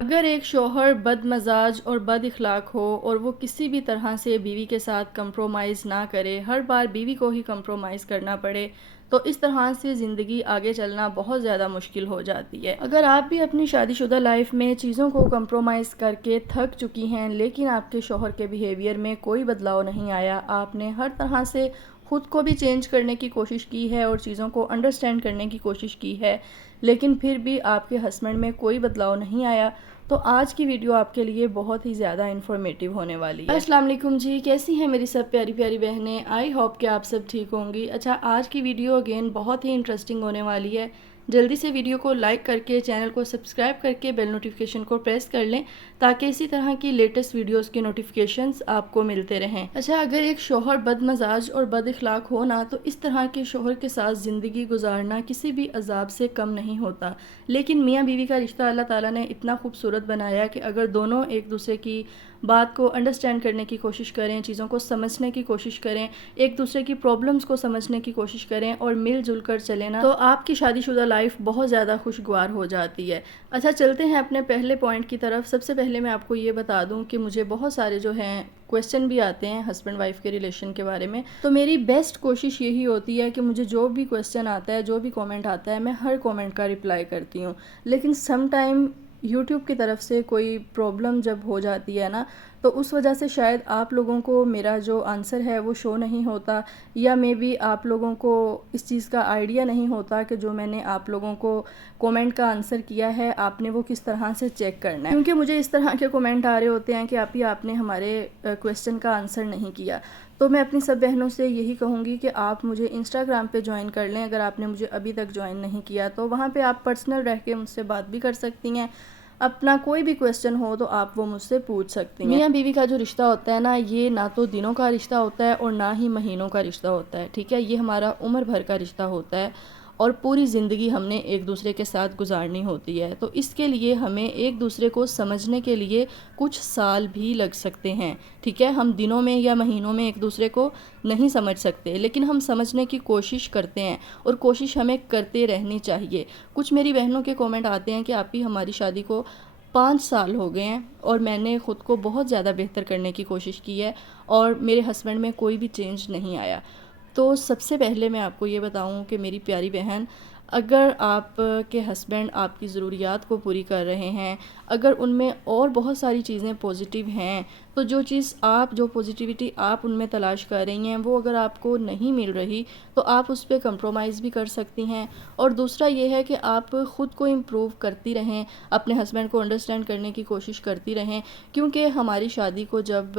اگر ایک شوہر بد مزاج اور بد اخلاق ہو اور وہ کسی بھی طرح سے بیوی کے ساتھ کمپرومائز نہ کرے، ہر بار بیوی کو ہی کمپرومائز کرنا پڑے، تو اس طرح سے زندگی آگے چلنا بہت زیادہ مشکل ہو جاتی ہے۔ اگر آپ بھی اپنی شادی شدہ لائف میں چیزوں کو کمپرومائز کر کے تھک چکی ہیں، لیکن آپ کے شوہر کے بیہیویئر میں کوئی بدلاؤ نہیں آیا، آپ نے ہر طرح سے خود کو بھی چینج کرنے کی کوشش کی ہے اور چیزوں کو انڈرسٹینڈ کرنے کی کوشش کی ہے، لیکن پھر بھی آپ کے ہسبینڈ میں کوئی بدلاؤ نہیں آیا، تو آج کی ویڈیو آپ کے لیے بہت ہی زیادہ انفارمیٹیو ہونے والی ہے۔ السلام علیکم جی، کیسی ہیں میری سب پیاری پیاری بہنیں؟ آئی ہوپ کہ آپ سب ٹھیک ہوں گی۔ اچھا، آج کی ویڈیو اگین بہت ہی انٹرسٹنگ ہونے والی ہے۔ جلدی سے ویڈیو کو لائک کر کے، چینل کو سبسکرائب کر کے بیل نوٹیفیکیشن کو پریس کر لیں تاکہ اسی طرح کی لیٹسٹ ویڈیوز کے نوٹیفیکیشنز آپ کو ملتے رہیں۔ اچھا، اگر ایک شوہر بد مزاج اور بد اخلاق ہو نا، تو اس طرح کے شوہر کے ساتھ زندگی گزارنا کسی بھی عذاب سے کم نہیں ہوتا، لیکن میاں بیوی کا رشتہ اللہ تعالیٰ نے اتنا خوبصورت بنایا کہ اگر دونوں ایک دوسرے کی بات کو انڈرسٹینڈ کرنے کی کوشش کریں، چیزوں کو سمجھنے کی کوشش کریں، ایک دوسرے کی پرابلمز کو سمجھنے کی کوشش کریں اور مل جل کر چلیں نا، تو آپ کی شادی شدہ لائف بہت زیادہ خوشگوار ہو جاتی ہے۔ اچھا، چلتے ہیں اپنے پہلے پوائنٹ کی طرف۔ سب سے پہلے میں آپ کو یہ بتا دوں کہ مجھے بہت سارے جو ہیں کویسچن بھی آتے ہیں ہسبینڈ وائف کے ریلیشن کے بارے میں، تو میری بیسٹ کوشش یہی ہوتی ہے کہ مجھے جو بھی کویسچن آتا ہے، جو بھی کومنٹ آتا ہے، میں ہر کومنٹ کا رپلائی کرتی ہوں، لیکن سم ٹائم یوٹیوب کی طرف سے کوئی پرابلم جب ہو جاتی ہے نا، تو اس وجہ سے شاید آپ لوگوں کو میرا جو آنسر ہے وہ شو نہیں ہوتا، یا مے بی آپ لوگوں کو اس چیز کا آئیڈیا نہیں ہوتا کہ جو میں نے آپ لوگوں کو کومنٹ کا آنسر کیا ہے آپ نے وہ کس طرح سے چیک کرنا ہے، کیونکہ مجھے اس طرح کے کومنٹ آ رہے ہوتے ہیں کہ آپ نے ہمارے کویسچن کا آنسر نہیں کیا۔ تو میں اپنی سب بہنوں سے یہی کہوں گی کہ آپ مجھے انسٹاگرام پہ جوائن کر لیں، اگر آپ نے مجھے ابھی تک جوائن نہیں کیا تو وہاں پہ آپ پرسنل رہ کے مجھ سے بات بھی کر سکتی ہیں، اپنا کوئی بھی کویسچن ہو تو آپ وہ مجھ سے پوچھ سکتی ہیں۔ میاں بیوی کا جو رشتہ ہوتا ہے نا، یہ نہ تو دنوں کا رشتہ ہوتا ہے اور نہ ہی مہینوں کا رشتہ ہوتا ہے، ٹھیک ہے؟ یہ ہمارا عمر بھر کا رشتہ ہوتا ہے اور پوری زندگی ہم نے ایک دوسرے کے ساتھ گزارنی ہوتی ہے، تو اس کے لیے ہمیں ایک دوسرے کو سمجھنے کے لیے کچھ سال بھی لگ سکتے ہیں، ٹھیک ہے؟ ہم دنوں میں یا مہینوں میں ایک دوسرے کو نہیں سمجھ سکتے، لیکن ہم سمجھنے کی کوشش کرتے ہیں اور کوشش ہمیں کرتے رہنی چاہیے۔ کچھ میری بہنوں کے کومنٹ آتے ہیں کہ آپ ہی ہماری شادی کو 5 سال ہو گئے ہیں اور میں نے خود کو بہت زیادہ بہتر کرنے کی کوشش کی ہے اور میرے ہسبینڈ میں کوئی بھی چینج نہیں آیا۔ تو سب سے پہلے میں آپ کو یہ بتاؤں کہ میری پیاری بہن، اگر آپ کے ہسبینڈ آپ کی ضروریات کو پوری کر رہے ہیں، اگر ان میں اور بہت ساری چیزیں پوزیٹیو ہیں، تو جو پوزیٹیوٹی آپ ان میں تلاش کر رہی ہیں وہ اگر آپ کو نہیں مل رہی تو آپ اس پہ کمپرومائز بھی کر سکتی ہیں۔ اور دوسرا یہ ہے کہ آپ خود کو امپروو کرتی رہیں، اپنے ہسبینڈ کو انڈرسٹینڈ کرنے کی کوشش کرتی رہیں، کیونکہ ہماری شادی کو جب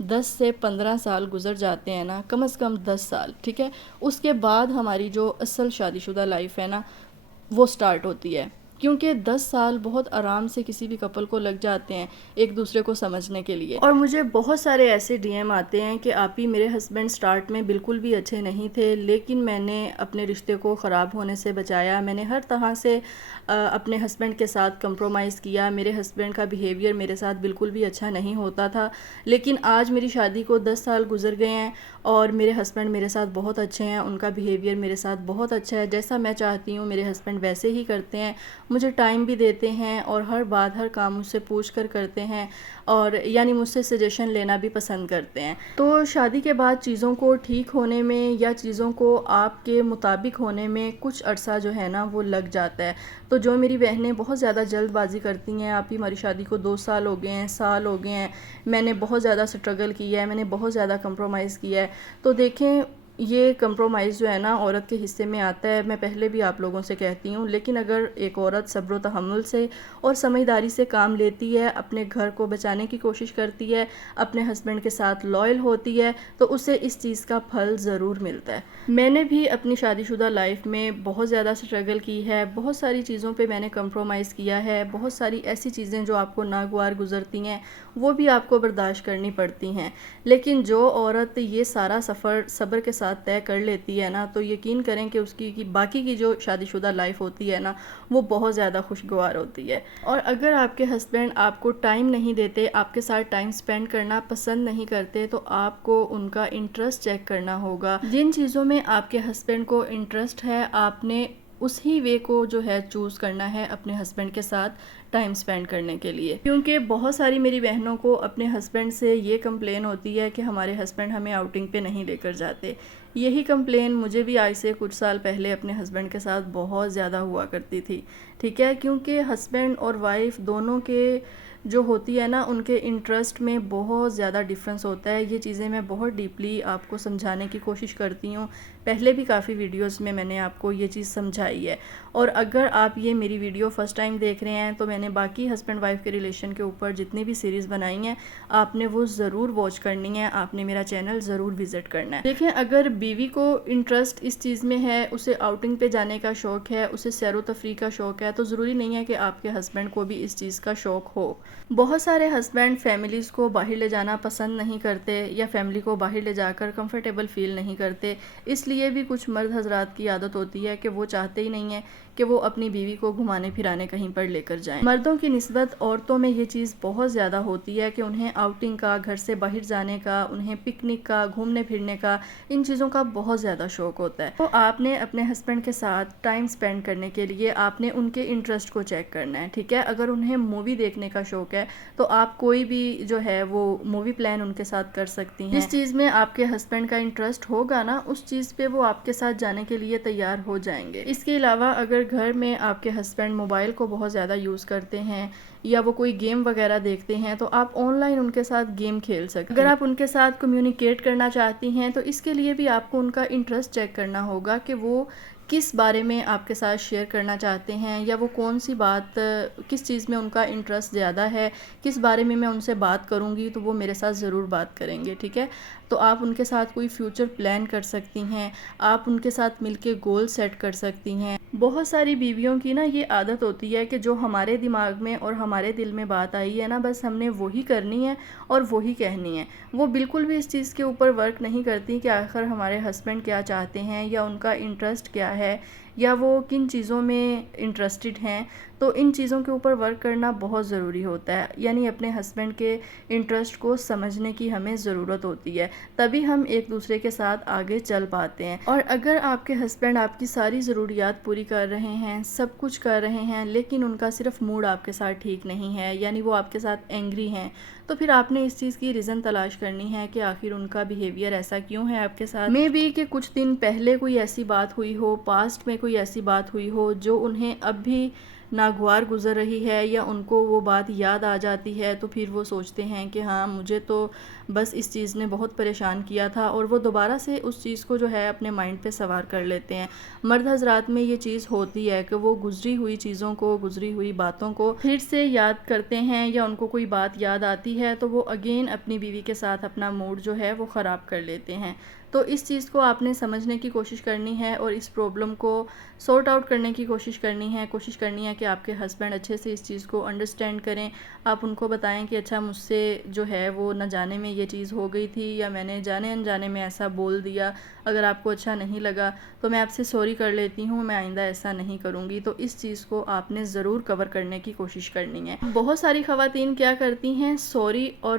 10 سے 15 سال گزر جاتے ہیں نا، کم از کم 10 سال، ٹھیک ہے؟ اس کے بعد ہماری جو اصل شادی شدہ لائف ہے نا، وہ سٹارٹ ہوتی ہے، کیونکہ 10 سال بہت آرام سے کسی بھی کپل کو لگ جاتے ہیں ایک دوسرے کو سمجھنے کے لیے۔ اور مجھے بہت سارے ایسے ڈی ایم آتے ہیں کہ آپ ہی میرے ہسبینڈ سٹارٹ میں بالکل بھی اچھے نہیں تھے، لیکن میں نے اپنے رشتے کو خراب ہونے سے بچایا، میں نے ہر طرح سے اپنے ہسبینڈ کے ساتھ کمپرومائز کیا، میرے ہسبینڈ کا بیہیویئر میرے ساتھ بالکل بھی اچھا نہیں ہوتا تھا، لیکن آج میری شادی کو 10 سال گزر گئے ہیں اور میرے ہسبینڈ میرے ساتھ بہت اچھے ہیں، ان کا بیہیویئر میرے ساتھ بہت اچھا ہے، جیسا میں چاہتی ہوں میرے ہسبینڈ ویسے ہی کرتے ہیں، مجھے ٹائم بھی دیتے ہیں اور ہر بات ہر کام مجھ سے پوچھ کر کرتے ہیں، اور یعنی مجھ سے سجیشن لینا بھی پسند کرتے ہیں۔ تو شادی کے بعد چیزوں کو ٹھیک ہونے میں یا چیزوں کو آپ کے مطابق ہونے میں کچھ عرصہ جو ہے نا وہ لگ جاتا ہے، تو جو میری بہنیں بہت زیادہ جلد بازی کرتی ہیں، آپ ہی ہماری شادی کو 2 سال ہو گئے ہیں، سال ہو گئے ہیں، میں نے بہت زیادہ سٹرگل کیا ہے، میں نے بہت زیادہ کمپرومائز کیا ہے، تو دیکھیں یہ کمپرومائز جو ہے نا عورت کے حصے میں آتا ہے، میں پہلے بھی آپ لوگوں سے کہتی ہوں، لیکن اگر ایک عورت صبر و تحمل سے اور سمجھداری سے کام لیتی ہے، اپنے گھر کو بچانے کی کوشش کرتی ہے، اپنے ہسبینڈ کے ساتھ لائل ہوتی ہے، تو اسے اس چیز کا پھل ضرور ملتا ہے۔ میں نے بھی اپنی شادی شدہ لائف میں بہت زیادہ سٹرگل کی ہے، بہت ساری چیزوں پہ میں نے کمپرومائز کیا ہے، بہت ساری ایسی چیزیں جو آپ کو ناگوار گزرتی ہیں وہ بھی آپ کو برداشت کرنی پڑتی ہیں، لیکن جو عورت یہ سارا سفر صبر کے ساتھ طے کر لیتی ہے نا، تو یقین کریں کہ اس کی باقی کی جو شادی شدہ لائف ہوتی ہے نا وہ بہت زیادہ خوشگوار ہوتی ہے۔ اور اگر آپ کے ہسبینڈ آپ کو ٹائم نہیں دیتے، آپ کے ساتھ ٹائم سپینڈ کرنا پسند نہیں کرتے، تو آپ کو ان کا انٹرسٹ چیک کرنا ہوگا۔ جن چیزوں میں آپ کے ہسبینڈ کو انٹرسٹ ہے، آپ نے اسی وے کو جو ہے چوز کرنا ہے اپنے ہسبینڈ کے ساتھ ٹائم سپینڈ کرنے کے لیے. کیونکہ بہت ساری میری بہنوں کو اپنے ہسبینڈ سے یہ کمپلین ہوتی ہے کہ ہمارے ہسبینڈ ہمیں آؤٹنگ پہ نہیں لے کر جاتے. یہی کمپلین مجھے بھی آج سے کچھ سال پہلے اپنے ہسبینڈ کے ساتھ بہت زیادہ ہوا کرتی تھی. ٹھیک ہے، کیونکہ ہسبینڈ اور وائف دونوں کے جو ہوتی ہے نا ان کے انٹرسٹ میں بہت زیادہ ڈیفرنس ہوتا ہے. یہ چیزیں میں بہت ڈیپلی آپ کو سمجھانے کی کوشش کرتی ہوں. پہلے بھی کافی ویڈیوز میں نے آپ کو یہ چیز سمجھائی ہے. اور اگر آپ یہ میری ویڈیو فرسٹ ٹائم دیکھ رہے ہیں تو میں نے باقی ہسبینڈ وائف کے ریلیشن کے اوپر جتنی بھی سیریز بنائی ہیں آپ نے وہ ضرور واچ کرنی ہے. آپ نے میرا چینل ضرور وزٹ کرنا ہے. دیکھیں، اگر بیوی کو انٹرسٹ اس چیز میں ہے، اسے آؤٹنگ پہ جانے کا شوق ہے، اسے سیر و تفریح کا شوق ہے، تو ضروری نہیں ہے کہ آپ کے ہسبینڈ کو بھی اس چیز کا شوق ہو. بہت سارے ہسبینڈ فیملیز کو باہر لے جانا پسند نہیں کرتے یا فیملی کو باہر لے جا کر کمفرٹیبل فیل نہیں کرتے. اس لیے بھی کچھ مرد حضرات کی عادت ہوتی ہے کہ وہ چاہتے ہی نہیں ہیں کہ وہ اپنی بیوی کو گھمانے پھرانے کہیں پر لے کر جائیں. مردوں کی نسبت عورتوں میں یہ چیز بہت زیادہ ہوتی ہے کہ انہیں آؤٹنگ کا، گھر سے باہر جانے کا، انہیں پکنک کا، گھومنے پھرنے کا، ان چیزوں کا بہت زیادہ شوق ہوتا ہے. تو آپ نے اپنے ہسبینڈ کے ساتھ ٹائم سپینڈ کرنے کے لیے آپ نے ان کے انٹرسٹ کو چیک کرنا ہے. ٹھیک ہے، اگر انہیں مووی دیکھنے کا شوق ہے تو آپ کوئی بھی جو ہے وہ مووی پلان ان کے ساتھ کر سکتی ہیں. جس چیز میں آپ کے ہسبینڈ کا انٹرسٹ ہوگا نا اس چیز پہ وہ آپ کے ساتھ جانے کے لیے تیار ہو جائیں گے. اس کے علاوہ اگر گھر میں آپ کے ہسبینڈ موبائل کو بہت زیادہ یوز کرتے ہیں یا وہ کوئی گیم وغیرہ دیکھتے ہیں تو آپ آن لائن ان کے ساتھ گیم کھیل سکتے ہیں. اگر آپ ان کے ساتھ کمیونیکیٹ کرنا چاہتی ہیں تو اس کے لیے بھی آپ کو ان کا انٹرسٹ چیک کرنا ہوگا کہ وہ کس بارے میں آپ کے ساتھ شیئر کرنا چاہتے ہیں یا وہ کون سی بات، کس چیز میں ان کا انٹرسٹ زیادہ ہے، کس بارے میں ان سے بات کروں گی تو وہ میرے ساتھ ضرور بات کریں گے. ٹھیک ہے، تو آپ ان کے ساتھ کوئی فیوچر پلان کر سکتی ہیں، آپ ان کے ساتھ مل کے گول سیٹ کر سکتی ہیں. بہت ساری بیویوں کی نا یہ عادت ہوتی ہے کہ جو ہمارے دماغ میں اور ہمارے دل میں بات آئی ہے نا بس ہم نے وہی کرنی ہے اور وہی کہنی ہے. وہ بالکل بھی اس چیز کے اوپر ورک نہیں کرتی کہ آخر ہمارے ہسبینڈ کیا چاہتے ہیں یا ان کا انٹرسٹ کیا ہے یا وہ کن چیزوں میں انٹرسٹڈ ہیں. تو ان چیزوں کے اوپر ورک کرنا بہت ضروری ہوتا ہے. یعنی اپنے ہسبینڈ کے انٹرسٹ کو سمجھنے کی ہمیں ضرورت ہوتی ہے، تبھی ہم ایک دوسرے کے ساتھ آگے چل پاتے ہیں. اور اگر آپ کے ہسبینڈ آپ کی ساری ضروریات پوری کر رہے ہیں، سب کچھ کر رہے ہیں، لیکن ان کا صرف موڈ آپ کے ساتھ ٹھیک نہیں ہے، یعنی وہ آپ کے ساتھ اینگری ہیں، تو پھر آپ نے اس چیز کی ریزن تلاش کرنی ہے کہ آخر ان کا بیہیویئر ایسا کیوں ہے آپ کے ساتھ. مے بی کہ کچھ دن پہلے کوئی ایسی بات ہوئی ہو، پاسٹ میں کوئی ایسی بات ہوئی ہو جو انہیں اب بھی ناگوار گزر رہی ہے یا ان کو وہ بات یاد آ جاتی ہے تو پھر وہ سوچتے ہیں کہ ہاں مجھے تو بس اس چیز نے بہت پریشان کیا تھا، اور وہ دوبارہ سے اس چیز کو جو ہے اپنے مائنڈ پہ سوار کر لیتے ہیں. مرد حضرات میں یہ چیز ہوتی ہے کہ وہ گزری ہوئی چیزوں کو، گزری ہوئی باتوں کو پھر سے یاد کرتے ہیں، یا ان کو کوئی بات یاد آتی ہے تو وہ اگین اپنی بیوی کے ساتھ اپنا موڈ جو ہے وہ خراب کر لیتے ہیں. تو اس چیز کو آپ نے سمجھنے کی کوشش کرنی ہے اور اس پرابلم کو سورٹ آؤٹ کرنے کی کوشش کرنی ہے کہ آپ کے ہسبینڈ اچھے سے اس چیز کو انڈرسٹینڈ کریں. آپ ان کو بتائیں کہ اچھا مجھ سے جو ہے وہ نہ جانے میں یہ چیز ہو گئی تھی یا میں نے جانے انجانے میں ایسا بول دیا، اگر آپ کو اچھا نہیں لگا تو میں آپ سے سوری کر لیتی ہوں، میں آئندہ ایسا نہیں کروں گی. تو اس چیز کو آپ نے ضرور کور کرنے کی کوشش کرنی ہے. بہت ساری خواتین کیا کرتی ہیں، سوری، اور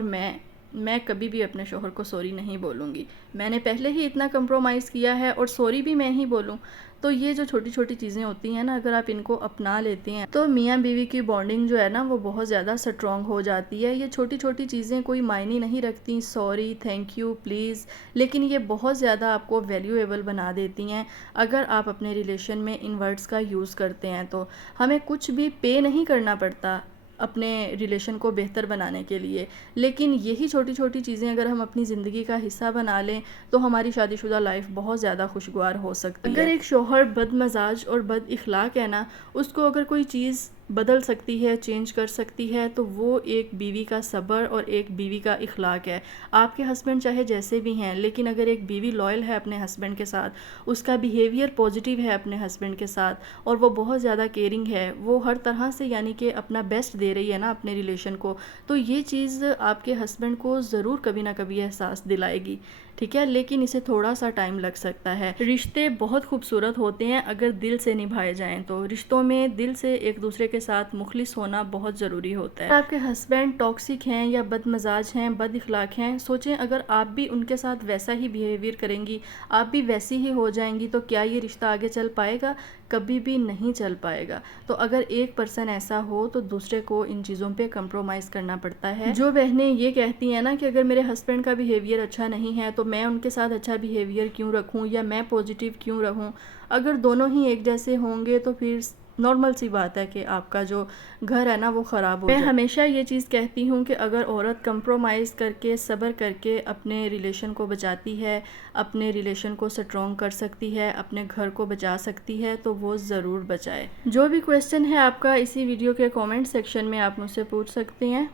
میں کبھی بھی اپنے شوہر کو سوری نہیں بولوں گی، میں نے پہلے ہی اتنا کمپرومائز کیا ہے اور سوری بھی میں ہی بولوں. تو یہ جو چھوٹی چھوٹی چیزیں ہوتی ہیں نا، اگر آپ ان کو اپنا لیتے ہیں تو میاں بیوی کی بانڈنگ جو ہے نا وہ بہت زیادہ سٹرونگ ہو جاتی ہے. یہ چھوٹی چھوٹی چیزیں کوئی معنی نہیں رکھتی، سوری، تھینک یو، پلیز، لیکن یہ بہت زیادہ آپ کو ویلیویبل بنا دیتی ہیں اگر آپ اپنے ریلیشن میں ان ورڈز کا یوز کرتے ہیں. تو ہمیں کچھ بھی پے نہیں کرنا پڑتا اپنے ریلیشن کو بہتر بنانے کے لیے، لیکن یہی چھوٹی چھوٹی چیزیں اگر ہم اپنی زندگی کا حصہ بنا لیں تو ہماری شادی شدہ لائف بہت زیادہ خوشگوار ہو سکتی ہے. اگر ایک شوہر بد مزاج اور بد اخلاق ہے نا، اس کو اگر کوئی چیز بدل سکتی ہے، چینج کر سکتی ہے، تو وہ ایک بیوی کا صبر اور ایک بیوی کا اخلاق ہے. آپ کے ہسبینڈ چاہے جیسے بھی ہیں، لیکن اگر ایک بیوی لائل ہے اپنے ہسبینڈ کے ساتھ، اس کا بیہیویئر پازیٹیو ہے اپنے ہسبینڈ کے ساتھ اور وہ بہت زیادہ کیئرنگ ہے، وہ ہر طرح سے یعنی کہ اپنا بیسٹ دے رہی ہے نا اپنے ریلیشن کو، تو یہ چیز آپ کے ہسبینڈ کو ضرور کبھی نہ کبھی احساس دلائے گی. ٹھیک ہے، لیکن اسے تھوڑا سا ٹائم لگ سکتا ہے. رشتے بہت خوبصورت ہوتے ہیں اگر دل سے نبھائے جائیں. تو رشتوں میں دل سے ایک دوسرے کے ساتھ مخلص ہونا بہت ضروری ہوتا ہے۔ اگر آپ کے ہسبینڈ ٹاکسک ہیں یا بد مزاج ہیں، بد اخلاق ہیں، سوچیں اگر آپ بھی ان کے ساتھ ویسا ہی بیہیویئر کریں گی، آپ بھی ویسی ہی ہو جائیں گی، تو کیا یہ رشتہ آگے چل پائے گا؟ کبھی بھی نہیں چل پائے گا۔ تو اگر ایک پرسن ایسا ہو تو دوسرے کو ان چیزوں پہ کمپرومائز کرنا پڑتا ہے۔ جو بہنیں یہ کہتی ہیں نا کہ اگر میرے ہسبینڈ کا بیہیویئر اچھا نہیں ہے تو میں ان کے ساتھ اچھا بیہیویئر کیوں رکھوں یا میں پوزیٹیو کیوں رہوں، اگر دونوں ہی ایک جیسے ہوں گے تو پھر نارمل سی بات ہے کہ آپ کا جو گھر ہے نا وہ خراب ہو جائے۔ میں ہمیشہ یہ چیز کہتی ہوں کہ اگر عورت کمپرومائز کر کے صبر کر کے اپنے ریلیشن کو بچاتی ہے، اپنے ریلیشن کو سٹرونگ کر سکتی ہے، اپنے گھر کو بچا سکتی ہے تو وہ ضرور بچائے۔ جو بھی کویسچن ہے آپ کا اسی ویڈیو کے کامنٹ سیکشن میں آپ مجھ سے پوچھ سکتے ہیں۔